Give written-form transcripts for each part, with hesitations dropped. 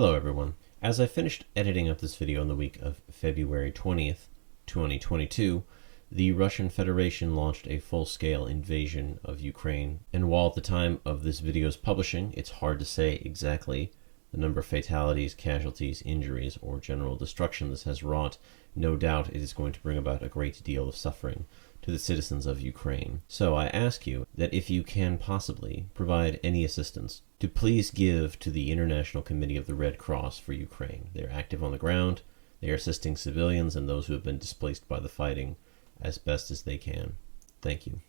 Hello everyone. As I finished editing up this video in the week of February 20th, 2022, the Russian Federation launched a full-scale invasion of Ukraine, and while at the time of this video's publishing, it's hard to say exactly the number of fatalities, casualties, injuries, or general destruction this has wrought, no doubt it is going to bring about a great deal of suffering to the citizens of Ukraine. So I ask you that if you can possibly provide any assistance, to please give to the International Committee of the Red Cross for Ukraine. They're active on the ground, they are assisting civilians and those who have been displaced by the fighting as best as they can. Thank you.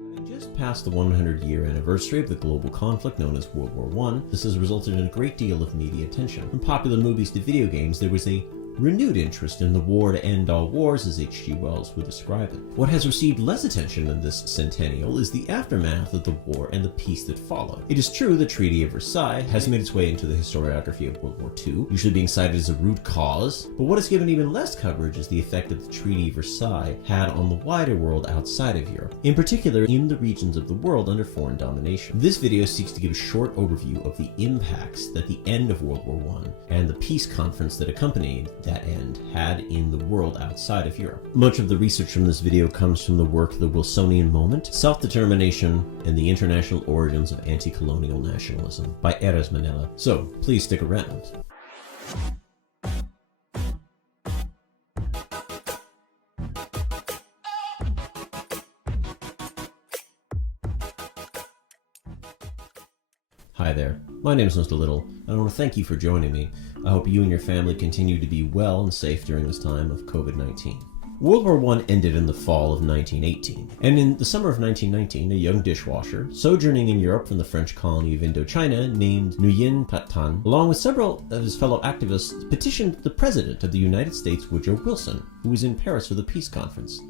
And just past the 100-year anniversary of the global conflict known as World War I, this has resulted in a great deal of media attention. From popular movies to video games, there was a renewed interest in the war to end all wars, as H.G. Wells would describe it. What has received less attention in this centennial is the aftermath of the war and the peace that followed. It is true the Treaty of Versailles has made its way into the historiography of World War II, usually being cited as a root cause, but what is given even less coverage is the effect that the Treaty of Versailles had on the wider world outside of Europe, in particular in the regions of the world under foreign domination. This video seeks to give a short overview of the impacts that the end of World War I and the peace conference that accompanied that end had in the world outside of Europe. Much of the research from this video comes from the work The Wilsonian Moment, Self-Determination, and the International Origins of Anti-Colonial Nationalism by Eraz Manela. So please stick around. Hi there, my name is Mr. Liddle, and I want to thank you for joining me. I hope you and your family continue to be well and safe during this time of COVID-19. World War I ended in the fall of 1918, and in the summer of 1919, a young dishwasher, sojourning in Europe from the French colony of Indochina, named Nguyen Pat Tan, along with several of his fellow activists, petitioned the President of the United States, Woodrow Wilson, who was in Paris for the Peace Conference.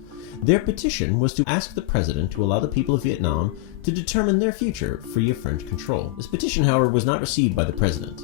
Their petition was to ask the President to allow the people of Vietnam to determine their future free of French control. This petition, however, was not received by the President.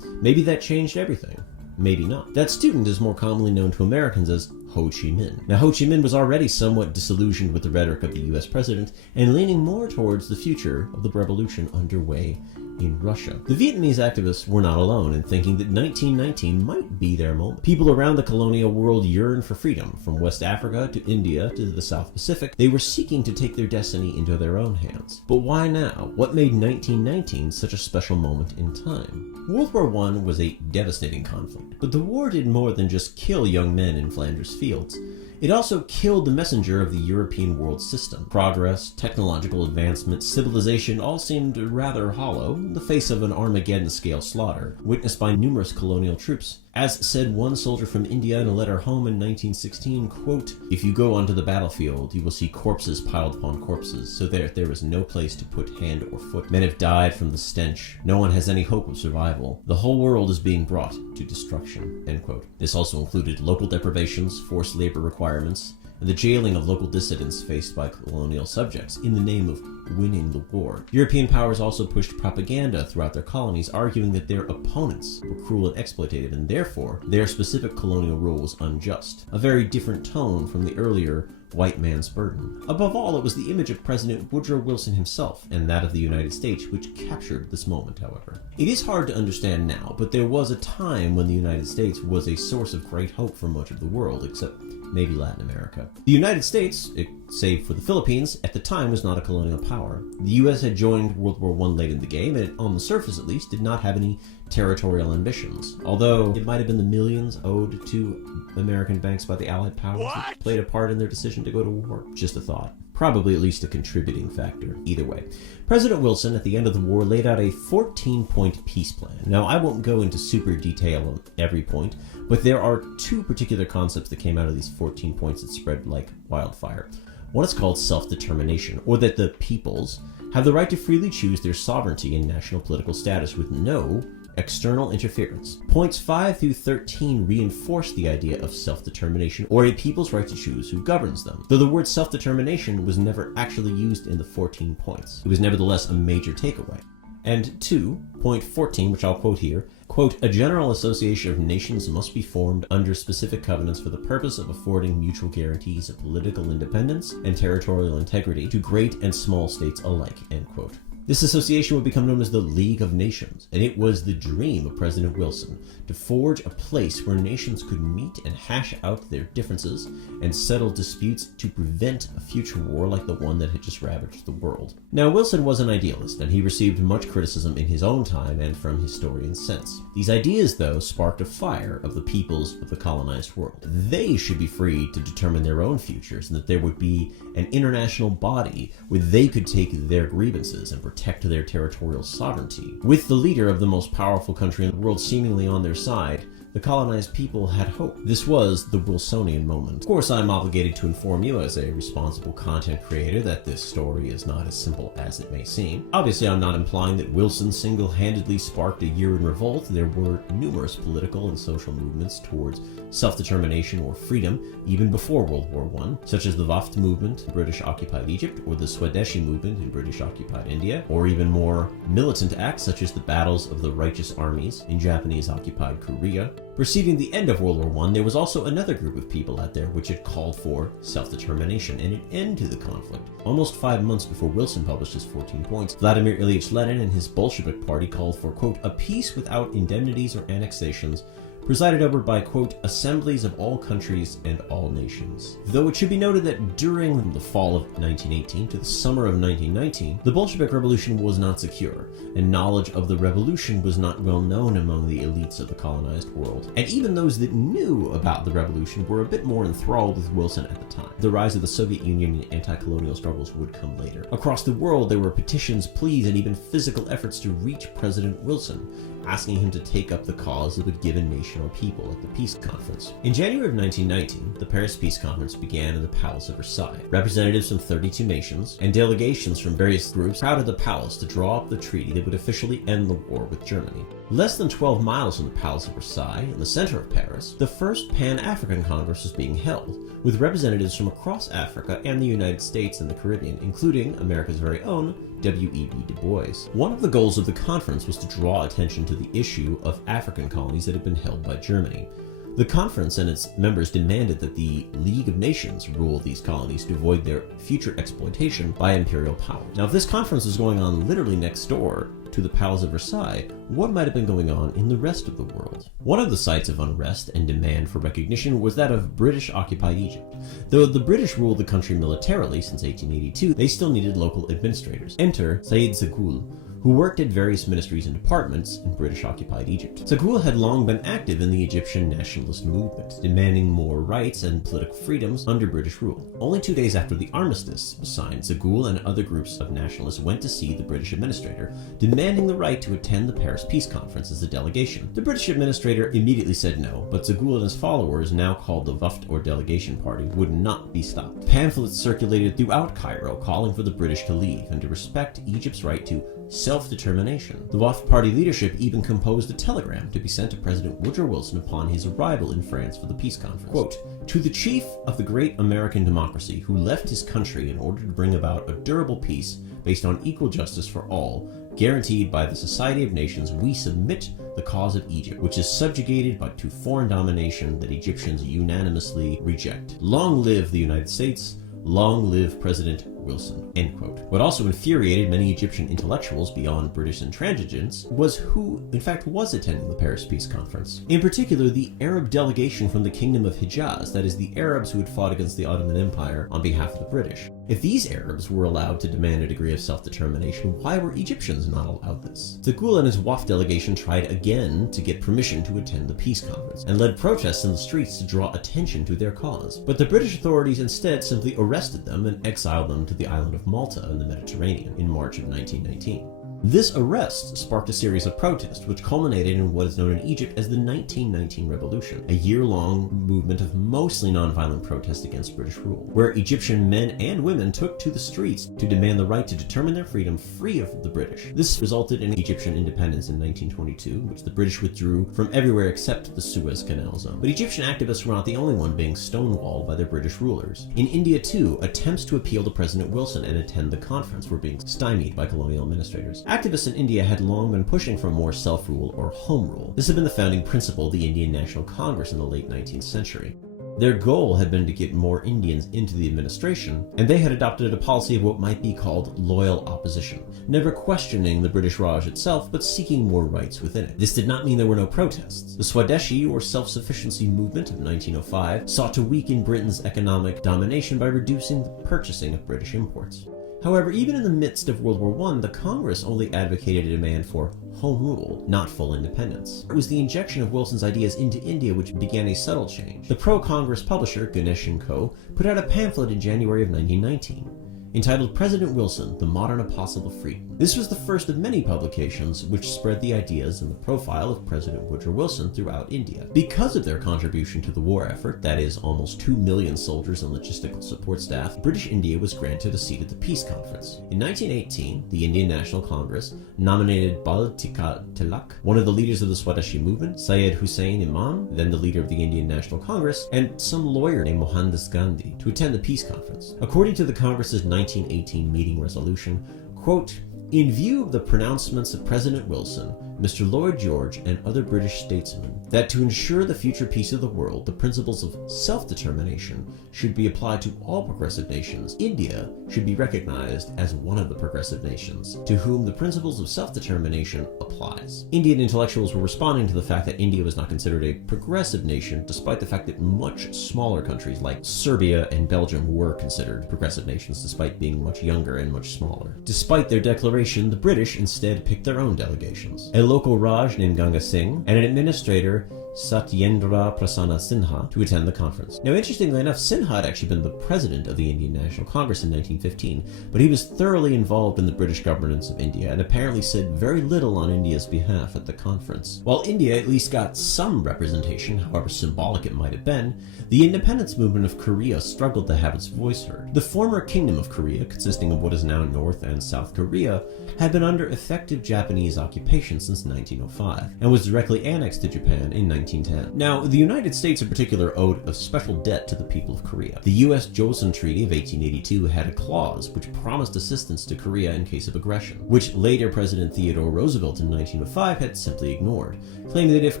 Maybe that changed everything. Maybe not. That student is more commonly known to Americans as Ho Chi Minh. Now, Ho Chi Minh was already somewhat disillusioned with the rhetoric of the US President and leaning more towards the future of the revolution underway in Russia. The Vietnamese activists were not alone in thinking that 1919 might be their moment. People around the colonial world yearned for freedom. From West Africa to India to the South Pacific, they were seeking to take their destiny into their own hands. But why now? What made 1919 such a special moment in time? World War I was a devastating conflict, but the war did more than just kill young men in Flanders fields. It also killed the messenger of the European world system. Progress, technological advancement, civilization all seemed rather hollow in the face of an Armageddon-scale slaughter, witnessed by numerous colonial troops. As said one soldier from India in a letter home in 1916, quote, "If you go onto the battlefield, you will see corpses piled upon corpses, so that there is no place to put hand or foot. Men have died from the stench. No one has any hope of survival. The whole world is being brought to destruction." End quote. This also included local deprivations, forced labor requirements, and the jailing of local dissidents faced by colonial subjects in the name of winning the war. European powers also pushed propaganda throughout their colonies, arguing that their opponents were cruel and exploitative, and therefore their specific colonial rule was unjust. A very different tone from the earlier white man's burden. Above all, it was the image of President Woodrow Wilson himself and that of the United States which captured this moment, however. It is hard to understand now, but there was a time when the United States was a source of great hope for much of the world, except maybe Latin America. The United States, save for the Philippines, at the time was not a colonial power. The US had joined World War I late in the game, and on the surface at least, did not have any territorial ambitions. Although it might have been the millions owed to American banks by the Allied powers that played a part in their decision to go to war. Just a thought. Probably at least a contributing factor. Either way, President Wilson at the end of the war laid out a 14-point peace plan. Now, I won't go into super detail on every point, but there are two particular concepts that came out of these 14 points that spread like wildfire. One is called self-determination, or that the peoples have the right to freely choose their sovereignty and national political status with no external interference. Points 5 through 13 reinforce the idea of self-determination, or a people's right to choose who governs them. Though the word self-determination was never actually used in the 14 points, it was nevertheless a major takeaway. And 2, point 14, which I'll quote here, quote, "A general association of nations must be formed under specific covenants for the purpose of affording mutual guarantees of political independence and territorial integrity to great and small states alike," end quote. This association would become known as the League of Nations, and it was the dream of President Wilson to forge a place where nations could meet and hash out their differences and settle disputes to prevent a future war like the one that had just ravaged the world. Now, Wilson was an idealist, and he received much criticism in his own time and from historians since. These ideas, though, sparked a fire of the peoples of the colonized world. They should be free to determine their own futures, and that there would be an international body where they could take their grievances and protect their territorial sovereignty. With the leader of the most powerful country in the world seemingly on their side, the colonized people had hope. This was the Wilsonian Moment. Of course, I'm obligated to inform you as a responsible content creator that this story is not as simple as it may seem. Obviously, I'm not implying that Wilson single-handedly sparked a year in revolt. There were numerous political and social movements towards self-determination or freedom even before World War I, such as the Waft movement in British-occupied Egypt, or the Swadeshi movement in British-occupied India, or even more militant acts such as the battles of the Righteous Armies in Japanese-occupied Korea. Preceding the end of World War I, there was also another group of people out there which had called for self-determination and an end to the conflict. Almost 5 months before Wilson published his 14 points, Vladimir Ilyich Lenin and his Bolshevik party called for, quote, a peace without indemnities or annexations, presided over by, quote, assemblies of all countries and all nations. Though it should be noted that during the fall of 1918 to the summer of 1919, the Bolshevik Revolution was not secure, and knowledge of the revolution was not well known among the elites of the colonized world. And even those that knew about the revolution were a bit more enthralled with Wilson at the time. The rise of the Soviet Union and anti-colonial struggles would come later. Across the world, there were petitions, pleas, and even physical efforts to reach President Wilson, asking him to take up the cause of a given nation or people at the Peace Conference. In January of 1919, the Paris Peace Conference began in the Palace of Versailles. Representatives from 32 nations and delegations from various groups crowded the palace to draw up the treaty that would officially end the war with Germany. Less than 12 miles from the Palace of Versailles, in the center of Paris, the first Pan-African Congress was being held, with representatives from across Africa and the United States and the Caribbean, including America's very own W.E.B. Du Bois. One of the goals of the conference was to draw attention to the issue of African colonies that had been held by Germany. The conference and its members demanded that the League of Nations rule these colonies to avoid their future exploitation by imperial power. Now, if this conference was going on literally next door to the Palace of Versailles, what might have been going on in the rest of the world? One of the sites of unrest and demand for recognition was that of British-occupied Egypt. Though the British ruled the country militarily since 1882, they still needed local administrators. Enter Syed Zaghloul, who worked at various ministries and departments in British-occupied Egypt. Zaghloul had long been active in the Egyptian nationalist movement, demanding more rights and political freedoms under British rule. Only 2 days after the armistice was signed, Zaghloul and other groups of nationalists went to see the British administrator, demanding the right to attend the Paris Peace Conference as a delegation. The British administrator immediately said no, but Zaghloul and his followers, now called the Waft or Delegation Party, would not be stopped. Pamphlets circulated throughout Cairo calling for the British to leave and to respect Egypt's right to self-determination. The Waft Party leadership even composed a telegram to be sent to President Woodrow Wilson upon his arrival in France for the peace conference. Quote, to the chief of the great American democracy who left his country in order to bring about a durable peace based on equal justice for all, guaranteed by the Society of Nations, we submit the cause of Egypt, which is subjugated to foreign domination that Egyptians unanimously reject. Long live the United States. Long live President Wilson, end quote. What also infuriated many Egyptian intellectuals beyond British intransigence was who, in fact, was attending the Paris Peace Conference. In particular, the Arab delegation from the Kingdom of Hijaz, that is, the Arabs who had fought against the Ottoman Empire on behalf of the British. If these Arabs were allowed to demand a degree of self-determination, why were Egyptians not allowed this? Zaghloul and his Waft delegation tried again to get permission to attend the peace conference, and led protests in the streets to draw attention to their cause. But the British authorities instead simply arrested them and exiled them to the island of Malta in the Mediterranean in March of 1919. This arrest sparked a series of protests, which culminated in what is known in Egypt as the 1919 Revolution, a year-long movement of mostly nonviolent protest against British rule, where Egyptian men and women took to the streets to demand the right to determine their freedom free of the British. This resulted in Egyptian independence in 1922, which the British withdrew from everywhere except the Suez Canal zone. But Egyptian activists were not the only one being stonewalled by their British rulers. In India, too, attempts to appeal to President Wilson and attend the conference were being stymied by colonial administrators. Activists in India had long been pushing for more self-rule or home rule. This had been the founding principle of the Indian National Congress in the late 19th century. Their goal had been to get more Indians into the administration, and they had adopted a policy of what might be called loyal opposition, never questioning the British Raj itself, but seeking more rights within it. This did not mean there were no protests. The Swadeshi, or self-sufficiency movement of 1905, sought to weaken Britain's economic domination by reducing the purchasing of British imports. However, even in the midst of World War I, the Congress only advocated a demand for home rule, not full independence. It was the injection of Wilson's ideas into India which began a subtle change. The pro-Congress publisher, Ganesh & Co., put out a pamphlet in January of 1919, entitled President Wilson, the Modern Apostle of Freedom. This was the first of many publications which spread the ideas and the profile of President Woodrow Wilson throughout India. Because of their contribution to the war effort, that is, almost 2 million soldiers and logistical support staff, British India was granted a seat at the Peace Conference. In 1918, the Indian National Congress nominated Bal Tilak, one of the leaders of the Swadeshi movement, Syed Hasan Imam, then the leader of the Indian National Congress, and some lawyer named Mohandas Gandhi to attend the Peace Conference. According to the Congress's 1918 meeting resolution, quote, "In view of the pronouncements of President Wilson, Mr. Lloyd George, and other British statesmen, that to ensure the future peace of the world, the principles of self-determination should be applied to all progressive nations, India should be recognized as one of the progressive nations, to whom the principles of self-determination applies." Indian intellectuals were responding to the fact that India was not considered a progressive nation, despite the fact that much smaller countries like Serbia and Belgium were considered progressive nations, despite being much younger and much smaller. Despite their declaration, the British instead picked their own delegations. A local Raj named Ganga Singh and an administrator, Satyendra Prasanna Sinha, to attend the conference. Now, interestingly enough, Sinha had actually been the president of the Indian National Congress in 1915, but he was thoroughly involved in the British governance of India and apparently said very little on India's behalf at the conference. While India at least got some representation, however symbolic it might have been, the independence movement of Korea struggled to have its voice heard. The former Kingdom of Korea, consisting of what is now North and South Korea, had been under effective Japanese occupation since 1905, and was directly annexed to Japan in 1910. Now, the United States in particular owed a special debt to the people of Korea. The U.S. Joseon Treaty of 1882 had a clause which promised assistance to Korea in case of aggression, which later President Theodore Roosevelt in 1905 had simply ignored, claiming that if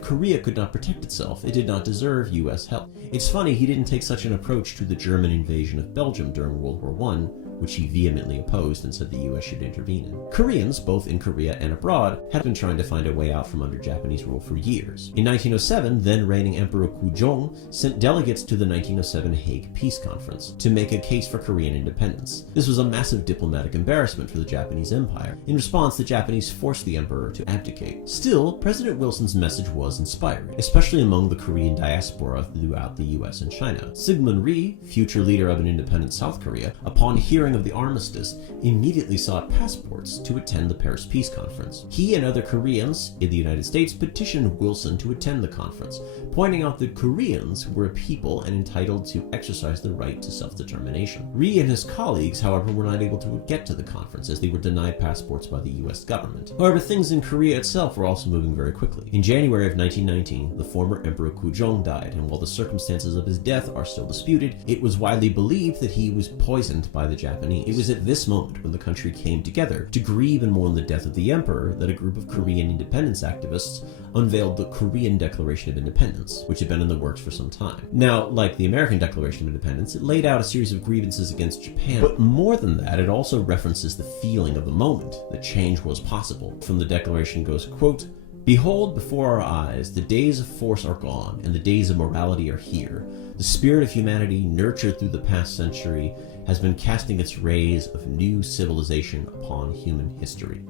Korea could not protect itself, it did not deserve U.S. help. It's funny he didn't take such an approach to the German invasion of Belgium during World War I, which he vehemently opposed and said the U.S. should intervene in. Koreans, both in Korea and abroad, had been trying to find a way out from under Japanese rule for years. In 1907, then-reigning Emperor Kujong sent delegates to the 1907 Hague Peace Conference to make a case for Korean independence. This was a massive diplomatic embarrassment for the Japanese Empire. In response, the Japanese forced the emperor to abdicate. Still, President Wilson's message was inspiring, especially among the Korean diaspora throughout the U.S. and China. Syngman Rhee, future leader of an independent South Korea, upon hearing of the armistice, immediately sought passports to attend the Paris Peace Conference. He and other Koreans in the United States petitioned Wilson to attend the conference, pointing out that Koreans were a people and entitled to exercise the right to self-determination. Rhee and his colleagues, however, were not able to get to the conference as they were denied passports by the U.S. government. However, things in Korea itself were also moving very quickly. In January of 1919, the former Emperor Kujong died, and while the circumstances of his death are still disputed, it was widely believed that he was poisoned by the Japanese. It was at this moment, when the country came together to grieve and mourn the death of the emperor, that a group of Korean independence activists unveiled the Korean Declaration of Independence, which had been in the works for some time. Now, like the American Declaration of Independence, it laid out a series of grievances against Japan, but more than that, it also references the feeling of the moment that change was possible. From the declaration goes, quote, "Behold, before our eyes, the days of force are gone, and the days of morality are here. The spirit of humanity, nurtured through the past century, has been casting its rays of new civilization upon human history."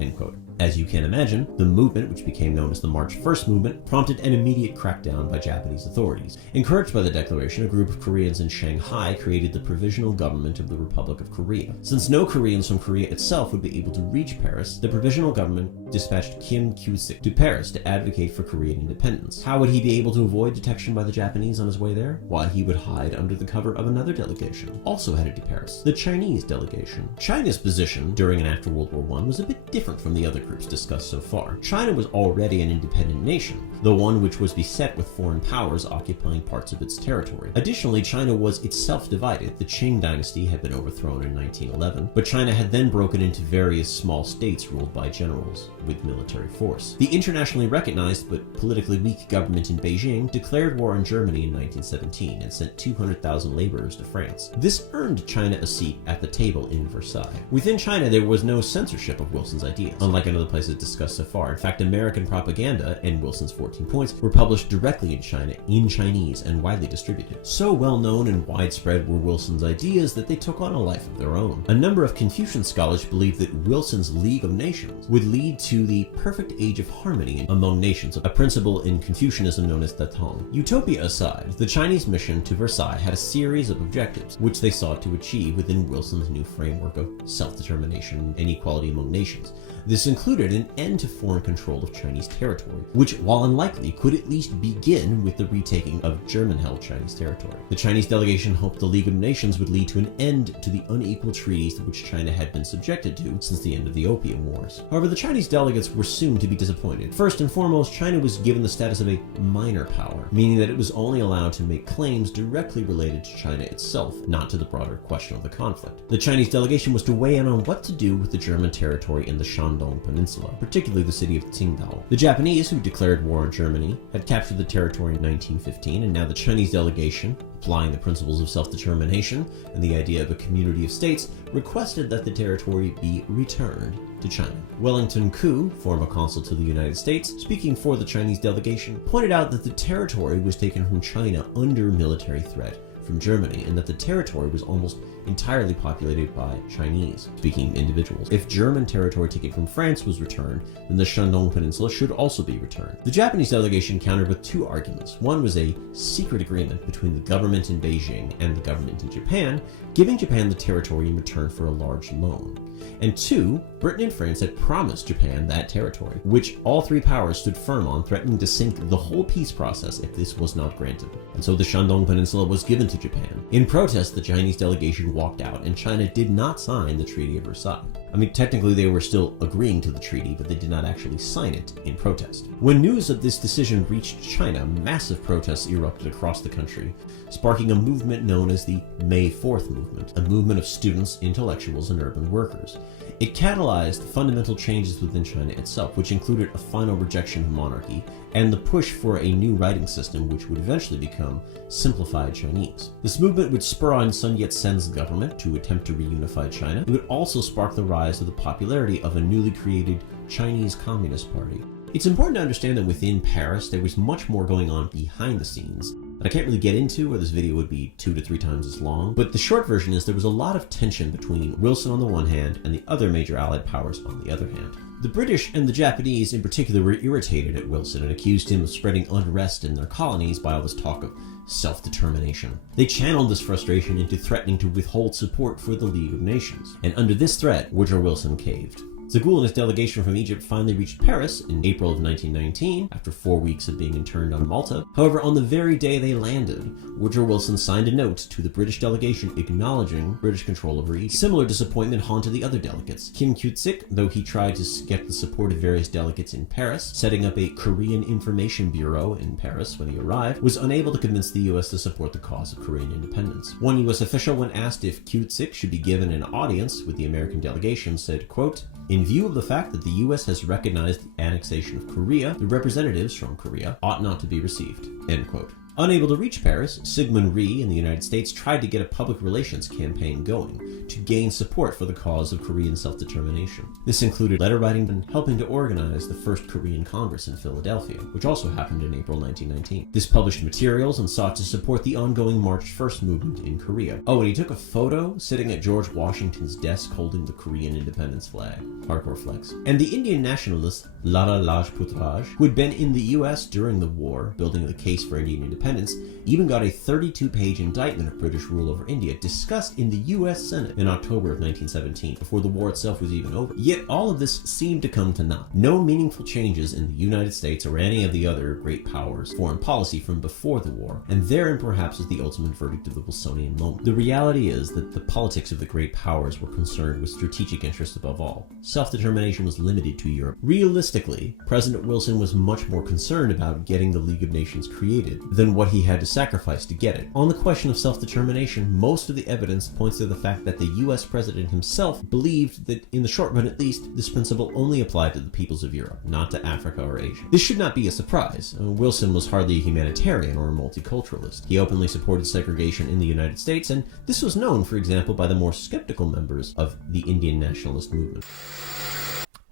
End quote. As you can imagine, the movement, which became known as the March 1st movement, prompted an immediate crackdown by Japanese authorities. Encouraged by the declaration, a group of Koreans in Shanghai created the Provisional Government of the Republic of Korea. Since no Koreans from Korea itself would be able to reach Paris, the Provisional Government dispatched Kim Kyu-sik to Paris to advocate for Korean independence. How would he be able to avoid detection by the Japanese on his way there? Why, he would hide under the cover of another delegation, also headed to Paris, the Chinese delegation. China's position during and after World War I was a bit different from the other ethnic groups discussed so far. China was already an independent nation, though one which was beset with foreign powers occupying parts of its territory. Additionally, China was itself divided. The Qing dynasty had been overthrown in 1911, but China had then broken into various small states ruled by generals with military force. The internationally recognized but politically weak government in Beijing declared war on Germany in 1917 and sent 200,000 laborers to France. This earned China a seat at the table in Versailles. Within China, there was no censorship of Wilson's ideas, unlike in other places discussed so far. In fact, American propaganda and Wilson's 14 points were published directly in China in Chinese and widely distributed. So well known and widespread were Wilson's ideas that they took on a life of their own. A number of Confucian scholars believed that Wilson's League of Nations would lead to the perfect age of harmony among nations, a principle in Confucianism known as Datong. Utopia aside, the Chinese mission to Versailles had a series of objectives which they sought to achieve within Wilson's new framework of self-determination and equality among nations. This included an end to foreign control of Chinese territory, which, while unlikely, could at least begin with the retaking of German-held Chinese territory. The Chinese delegation hoped the League of Nations would lead to an end to the unequal treaties to which China had been subjected to since the end of the Opium Wars. However, the Chinese delegates were soon to be disappointed. First and foremost, China was given the status of a minor power, meaning that it was only allowed to make claims directly related to China itself, not to the broader question of the conflict. The Chinese delegation was to weigh in on what to do with the German territory in the Shandong Peninsula, particularly the city of Qingdao. The Japanese, who declared war on Germany, had captured the territory in 1915, and now the Chinese delegation, applying the principles of self-determination and the idea of a community of states, requested that the territory be returned to China. Wellington Koo, former consul to the United States, speaking for the Chinese delegation, pointed out that the territory was taken from China under military threat from Germany, and that the territory was almost entirely populated by Chinese-speaking individuals. If German territory taken from France was returned, then the Shandong Peninsula should also be returned. The Japanese delegation countered with two arguments. One was a secret agreement between the government in Beijing and the government in Japan, giving Japan the territory in return for a large loan. And two, Britain and France had promised Japan that territory, which all three powers stood firm on, threatening to sink the whole peace process if this was not granted. And so the Shandong Peninsula was given to Japan. In protest, the Chinese delegation walked out, and China did not sign the Treaty of Versailles. I mean, technically they were still agreeing to the treaty, but they did not actually sign it in protest. When news of this decision reached China, massive protests erupted across the country, sparking a movement known as the May 4th movement, a movement of students, intellectuals, and urban workers. It catalyzed fundamental changes within China itself, which included a final rejection of monarchy and the push for a new writing system which would eventually become simplified Chinese. This movement would spur on Sun Yat-sen's government to attempt to reunify China. It would also spark the rise of the popularity of a newly created Chinese Communist Party. It's important to understand that within Paris there was much more going on behind the scenes that I can't really get into, or this video would be 2 to 3 times as long, but the short version is there was a lot of tension between Wilson on the one hand and the other major Allied powers on the other hand. The British and the Japanese in particular were irritated at Wilson and accused him of spreading unrest in their colonies by all this talk of self-determination. They channeled this frustration into threatening to withhold support for the League of Nations, and under this threat, Woodrow Wilson caved. Zaghloul and his delegation from Egypt finally reached Paris in April of 1919, after 4 weeks of being interned on Malta. However, on the very day they landed, Woodrow Wilson signed a note to the British delegation acknowledging British control over Egypt. Similar disappointment haunted the other delegates. Kim Kyu-tsik, though he tried to get the support of various delegates in Paris, setting up a Korean Information Bureau in Paris when he arrived, was unable to convince the US to support the cause of Korean independence. One US official, when asked if Kyu-tsik should be given an audience with the American delegation, said, quote, "In view of the fact that the US has recognized the annexation of Korea, the representatives from Korea ought not to be received." End quote. Unable to reach Paris, Syngman Rhee in the United States tried to get a public relations campaign going to gain support for the cause of Korean self-determination. This included letter writing and helping to organize the first Korean Congress in Philadelphia, which also happened in April 1919. This published materials and sought to support the ongoing March 1st movement in Korea. Oh, and he took a photo sitting at George Washington's desk holding the Korean independence flag. Hardcore flex. And the Indian nationalist Lala Lajpat Rai, who had been in the US during the war, building the case for Indian independence, independence, even got a 32-page indictment of British rule over India discussed in the US Senate in October of 1917, before the war itself was even over. Yet all of this seemed to come to naught. No meaningful changes in the United States or any of the other great powers' foreign policy from before the war, and therein perhaps is the ultimate verdict of the Wilsonian moment. The reality is that the politics of the great powers were concerned with strategic interests above all. Self-determination was limited to Europe. Realistically, President Wilson was much more concerned about getting the League of Nations created than what he had to sacrifice to get it. On the question of self-determination, most of the evidence points to the fact that the US president himself believed that, in the short run at least, this principle only applied to the peoples of Europe, not to Africa or Asia. This should not be a surprise. Wilson was hardly a humanitarian or a multiculturalist. He openly supported segregation in the United States, and this was known, for example, by the more skeptical members of the Indian nationalist movement.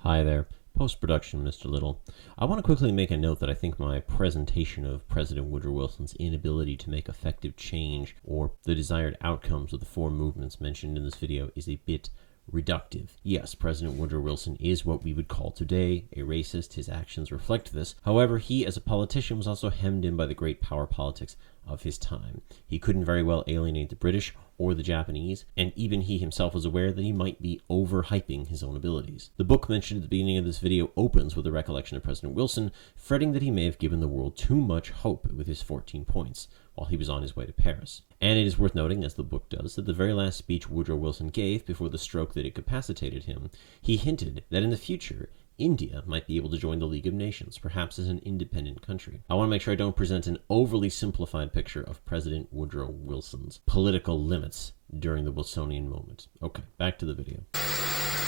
Hi there. Post-production, Mr. Liddle. I want to quickly make a note that I think my presentation of President Woodrow Wilson's inability to make effective change or the desired outcomes of the four movements mentioned in this video is a bit reductive. Yes, President Woodrow Wilson is what we would call today a racist. His actions reflect this. However, he as a politician was also hemmed in by the great power politics of his time. He couldn't very well alienate the British or the Japanese, and even he himself was aware that he might be overhyping his own abilities. The book mentioned at the beginning of this video opens with a recollection of President Wilson, fretting that he may have given the world too much hope with his 14 points while he was on his way to Paris. And it is worth noting, as the book does, that the very last speech Woodrow Wilson gave before the stroke that incapacitated him, he hinted that in the future, India might be able to join the League of Nations, perhaps as an independent country. I want to make sure I don't present an overly simplified picture of President Woodrow Wilson's political limits during the Wilsonian moment. Okay, back to the video.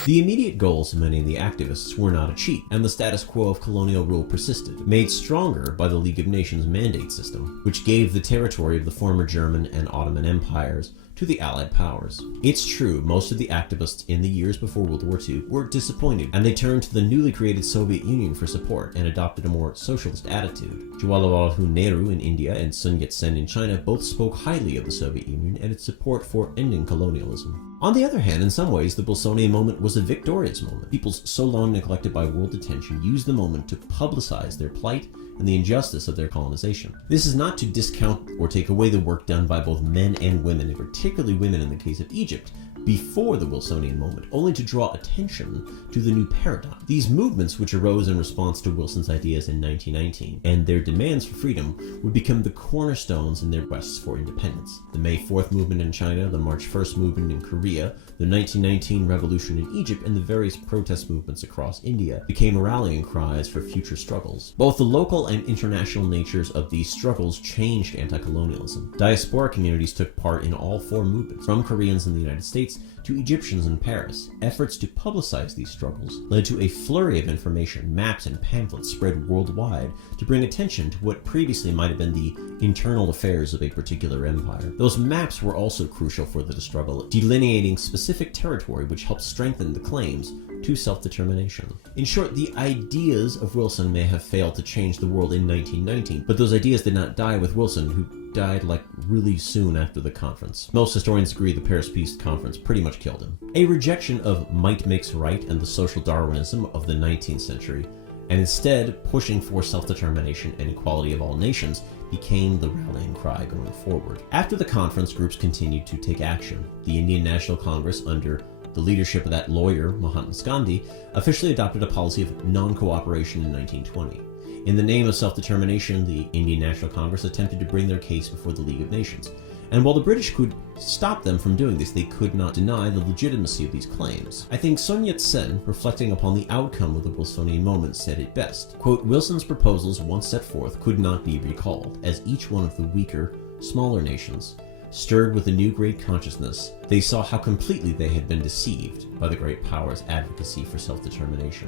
The immediate goals of many of the activists were not achieved, and the status quo of colonial rule persisted, made stronger by the League of Nations mandate system, which gave the territory of the former German and Ottoman empires to the Allied powers. It's true, most of the activists in the years before World War II were disappointed, and they turned to the newly created Soviet Union for support and adopted a more socialist attitude. Jawaharlal Nehru in India and Sun Yat-sen in China both spoke highly of the Soviet Union and its support for ending colonialism. On the other hand, in some ways, the Wilsonian moment was a victorious moment. Peoples so long neglected by world attention used the moment to publicize their plight and the injustice of their colonization. This is not to discount or take away the work done by both men and women, and particularly women in the case of Egypt, before the Wilsonian moment, only to draw attention to the new paradigm. These movements, which arose in response to Wilson's ideas in 1919 and their demands for freedom, would become the cornerstones in their quests for independence. The May 4th movement in China, the March 1st movement in Korea, the 1919 revolution in Egypt, and the various protest movements across India became rallying cries for future struggles. Both the local and international natures of these struggles changed anti-colonialism. Diaspora communities took part in all four movements, from Koreans in the United States to Egyptians in Paris. Efforts to publicize these struggles led to a flurry of information, maps, and pamphlets spread worldwide to bring attention to what previously might have been the internal affairs of a particular empire. Those maps were also crucial for the struggle, delineating specific territory which helped strengthen the claims to self-determination. In short, the ideas of Wilson may have failed to change the world in 1919, but those ideas did not die with Wilson, who died like really soon after the conference. Most historians agree the Paris Peace Conference pretty much killed him. A rejection of might makes right and the social Darwinism of the 19th century, and instead pushing for self-determination and equality of all nations, became the rallying cry going forward. After the conference, groups continued to take action. The Indian National Congress, under the leadership of that lawyer, Mahatma Gandhi, officially adopted a policy of non-cooperation in 1920. In the name of self-determination, the Indian National Congress attempted to bring their case before the League of Nations. And while the British could stop them from doing this, they could not deny the legitimacy of these claims. I think Sun Yat-sen, reflecting upon the outcome of the Wilsonian moment, said it best. Quote, "Wilson's proposals, once set forth, could not be recalled, as each one of the weaker, smaller nations, stirred with a new great consciousness, they saw how completely they had been deceived by the great powers' advocacy for self-determination,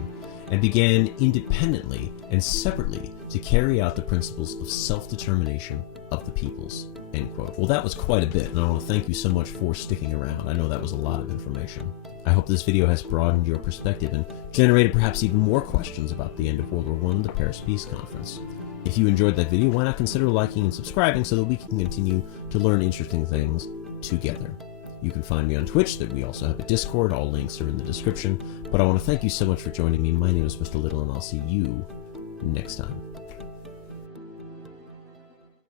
and began independently and separately to carry out the principles of self-determination of the peoples." End quote. Well, that was quite a bit, and I want to thank you so much for sticking around. I know that was a lot of information. I hope this video has broadened your perspective and generated perhaps even more questions about the end of World War I and the Paris Peace Conference. If you enjoyed that video, why not consider liking and subscribing so that we can continue to learn interesting things together. You can find me on Twitch, that we also have a Discord, all links are in the description. But I want to thank you so much for joining me. My name is Mr. Liddle, and I'll see you next time.